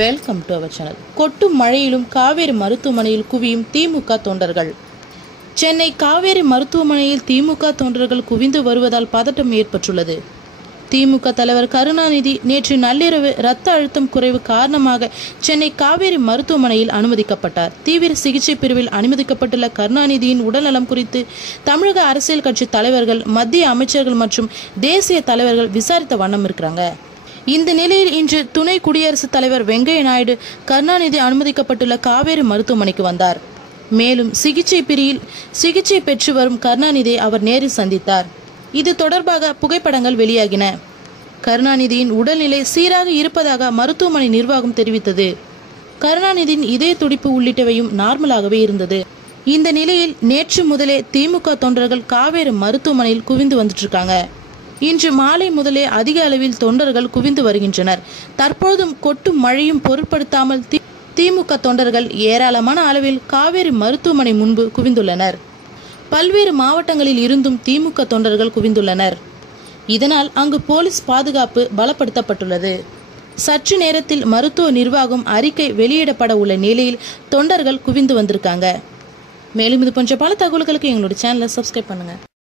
Welcome to our channel கொட்டும் மழையிலும் காவேரி மருத்துவமனையில் குவியும் திமுக தொண்டர்கள். சென்னை காவேரி மருத்துவமனையில் திமுக தொண்டர்கள் குவிந்து வருவதால் பதட்டம் ஏற்பட்டுள்ளது. திமுக தலைவர் கருணாநிதி நேற்று நள்ளிரவு இரத்த அழுத்தம் குறைவு காரணமாக சென்னை காவேரி மருத்துவமனையில் அனுமதிக்கப்பட்டார். தீவிர சிகிச்சை பிரிவில் அனுமதிக்கப்பட்டுள்ள கருணாநிதியின் உடல்நலம் குறித்து தமிழக அரசியல் கட்சி தலைவர்கள் மத்திய அமைச்சர்கள் மற்றும் தேசிய தலைவர்கள் விசாரித்த வண்ணம் இருக்கிறாங்க. இந்த நிலையில் இன்று துணை குடியரசுத் தலைவர் வெங்கையா நாயுடு கருணாநிதி அனுமதிக்கப்பட்டுள்ள காவேரி மருத்துவமனைக்கு வந்தார். மேலும் சிகிச்சை பிரிவில் சிகிச்சை பெற்று வரும் கருணாநிதியை அவர் நேரில் சந்தித்தார். இது தொடர்பாக புகைப்படங்கள் வெளியாகின. கருணாநிதியின் உடல்நிலை சீராக இருப்பதாக மருத்துவமனை நிர்வாகம் தெரிவித்தது. கருணாநிதியின் இதய துடிப்பு உள்ளிட்டவையும் நார்மலாகவே இருந்தது. இந்த நிலையில் நேற்று முதலே திமுக தொண்டர்கள் காவேரி மருத்துவமனையில் குவிந்து வந்துட்டு இருக்காங்க. இன்று மாலை முதலே அதிக அளவில் தொண்டர்கள் குவிந்து வருகின்றனர். தற்போதும் கொட்டும் மழையும் பொருட்படுத்தாமல் தி- திமுக தொண்டர்கள் ஏராளமான அளவில் காவேரி மருத்துவமனை முன்பு குவிந்துள்ளனர். பல்வேறு மாவட்டங்களில் இருந்தும் திமுக தொண்டர்கள் குவிந்துள்ளனர். இதனால் அங்கு போலீஸ் பாதுகாப்பு பலப்படுத்தப்பட்டுள்ளது. சற்று நேரத்தில் மருத்துவ நிர்வாகம் அறிக்கை வெளியிடப்பட உள்ள நிலையில் தொண்டர்கள் குவிந்து வந்திருக்காங்க. மேலும் இது போன்ற பல தகவல்களுக்கு எங்களோட சேனலை சப்ஸ்கிரைப் பண்ணுங்க.